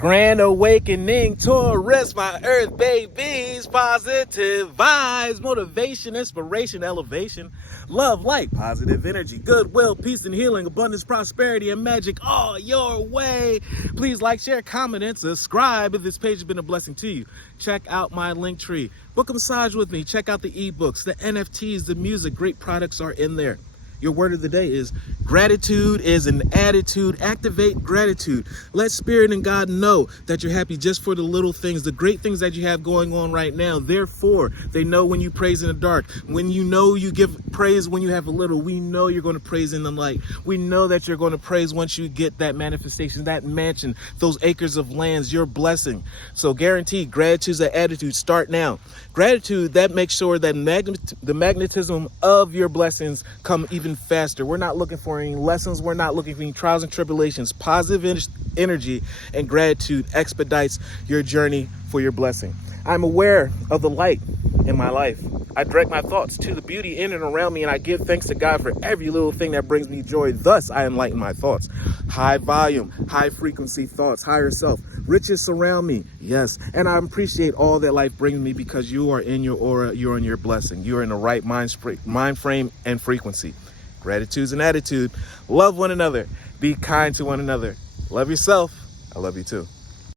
Grand awakening, Taurus, my earth babies, positive vibes, motivation, inspiration, elevation, love, light, positive energy, goodwill, peace and healing, abundance, prosperity, and magic all your way. Please like, share, comment, and subscribe if this page has been a blessing to you. Check out my LinkTree. Book a massage with me. Check out the ebooks, the NFTs, the music. Great products are in there. Your word of the day is gratitude is an attitude. Activate gratitude. Let Spirit and God know that you're happy just for the little things, the great things that you have going on right now. Therefore, they know when you praise in the dark. When you know you give praise when you have a little, we know you're going to praise in the light. We know that you're going to praise once you get that manifestation, that mansion, those acres of lands, your blessing. So guaranteed, gratitude is an attitude. Start now. Gratitude, that makes sure that the magnetism of your blessings come even faster. We're not looking for any lessons. We're not looking for any trials and tribulations. Positive energy and gratitude expedites your journey for your blessing. I'm aware of the light in my life. I direct my thoughts to the beauty in and around me, and I give thanks to God for every little thing that brings me joy. Thus, I enlighten my thoughts. High volume, high frequency thoughts, higher self. Riches surround me, yes. And I appreciate all that life brings me because you are in your aura, you're in your blessing. You're in the right mind frame and frequency. Gratitude is an attitude. Love one another. Be kind to one another. Love yourself. I love you too.